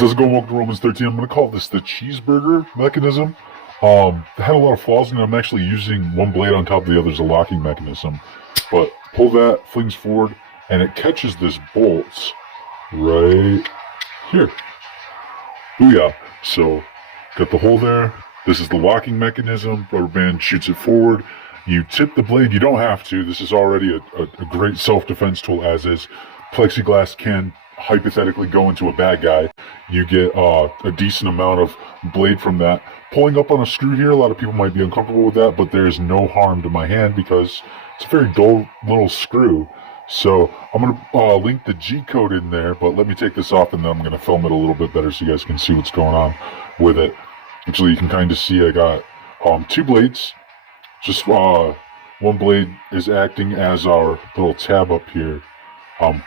How's it going? Welcome to Romans 13. I'm going to call this the cheeseburger mechanism. It had a lot of flaws, and I'm actually using one blade on top of the other as a locking mechanism. But pull that, flings forward, and it catches this bolt right here. Booyah. So, got the hole there. This is the locking mechanism. Rubber band shoots it forward. You tip the blade. You don't have to. This is already a great self-defense tool as is. Plexiglass can hypothetically go into a bad guy. You get a decent amount of blade from that. Pulling up on a screw here, a lot of people might be uncomfortable with that, but there's no harm to my hand because it's a very dull little screw. So I'm going to link the G code in there, but let me take this off and then I'm going to film it a little bit better so you guys can see what's going on with it. Actually, you can kind of see I got two blades. Just one blade is acting as our little tab up here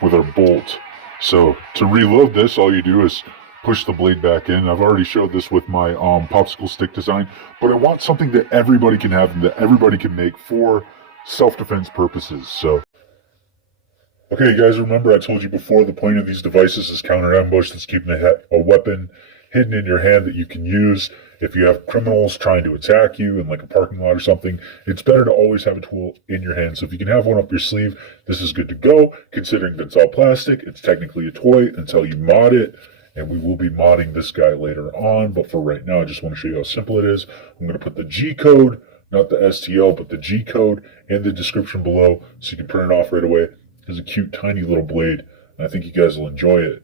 with our bolt. So to reload this, all you do is push the blade back in. I've already showed this with my popsicle stick design, but I want something that everybody can have and that everybody can make for self-defense purposes. So, okay, you guys, remember I told you before the point of these devices is counter-ambush. That's keeping a weapon hidden in your hand that you can use if you have criminals trying to attack you in like a parking lot or something. It's better to always have a tool in your hand. So if you can have one up your sleeve, this is good to go. Considering that it's all plastic, it's technically a toy until you mod it, and we will be modding this guy later on. But for right now, I just want to show you how simple it is. I'm going to put the G code, not the STL, but the G code in the description below so you can print it off right away. It's a cute, tiny little blade, and I think you guys will enjoy it.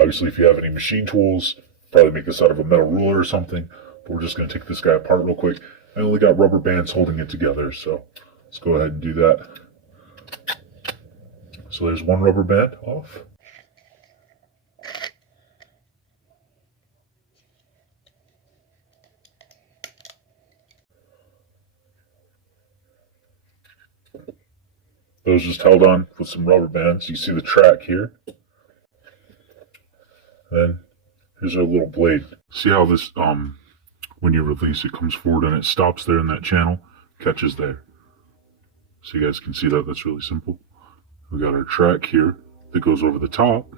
Obviously, if you have any machine tools, probably make this out of a metal ruler or something, but we're just going to take this guy apart real quick. I only got rubber bands holding it together, so let's go ahead and do that. So there's one rubber band off. Those just held on with some rubber bands. You see the track here. Then here's our little blade. See how this, when you release it, comes forward and it stops there in that channel, catches there. So you guys can see that. That's really simple. We got our track here that goes over the top,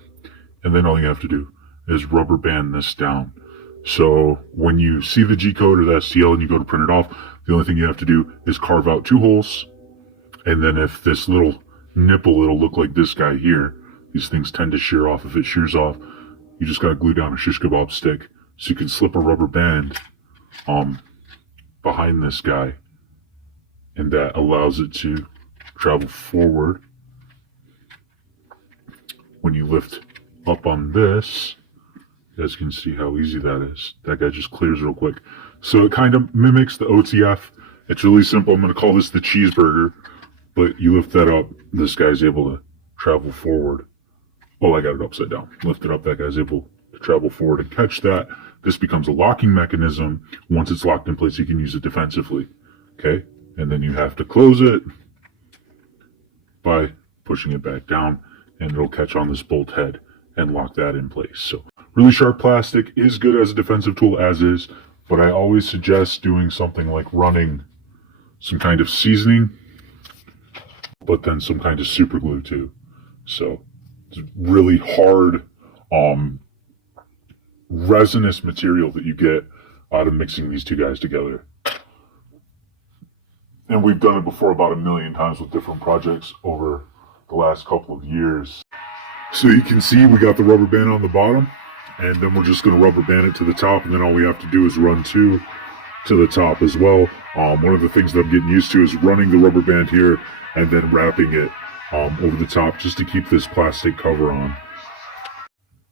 and then all you have to do is rubber band this down. So when you see the G code or the STL and you go to print it off, the only thing you have to do is carve out two holes, and then if this little nipple, it'll look like this guy here. These things tend to shear off. If it shears off, you just gotta glue down a shish kebab stick so you can slip a rubber band behind this guy, and that allows it to travel forward. When you lift up on this, you guys can see how easy that is. That guy just clears real quick. So it kind of mimics the OTF. It's really simple. I'm going to call this the cheeseburger, but you lift that up, this guy's able to travel forward. Oh, I got it upside down. Lift it up, that guy's able to travel forward and catch that. This becomes a locking mechanism. Once it's locked in place, you can use it defensively. Okay? And then you have to close it by pushing it back down, and it'll catch on this bolt head and lock that in place. So really sharp plastic is good as a defensive tool as is, but I always suggest doing something like running some kind of seasoning, but then some kind of super glue too. So it's really hard resinous material that you get out of mixing these two guys together. And we've done it before about 1,000,000 times with different projects over the last couple of years. So you can see we got the rubber band on the bottom, and then we're just going to rubber band it to the top, and then all we have to do is run two to the top as well. One of the things that I'm getting used to is running the rubber band here and then wrapping it over the top just to keep this plastic cover on.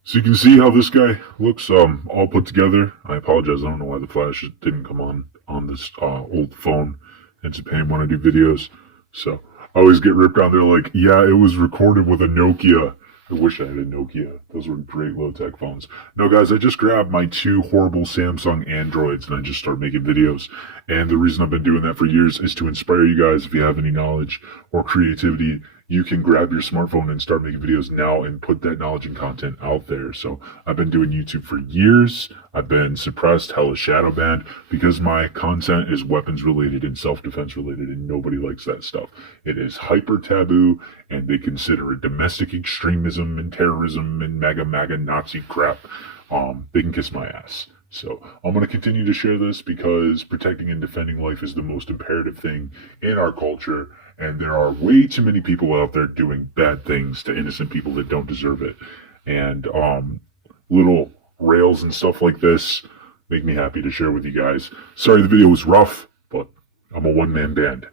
So you can see how this guy looks all put together. I apologize, I don't know why the flash didn't come on this old phone. It's a pain when I do videos. So I always get ripped on there like, yeah, it was recorded with a Nokia. I wish I had a Nokia. Those were great low-tech phones. No, guys, I just grabbed my two horrible Samsung Androids and I just started making videos. And the reason I've been doing that for years is to inspire you guys if you have any knowledge or creativity you can grab your smartphone and start making videos now and put that knowledge and content out there. So I've been doing YouTube for years. I've been suppressed, hella shadow banned, because my content is weapons related and self-defense related, and nobody likes that stuff. It is hyper taboo, and they consider it domestic extremism and terrorism and MAGA Nazi crap. They can kiss my ass. So I'm going to continue to share this because protecting and defending life is the most imperative thing in our culture. And there are way too many people out there doing bad things to innocent people that don't deserve it. And little rails and stuff like this make me happy to share with you guys. Sorry the video was rough, but I'm a one-man band.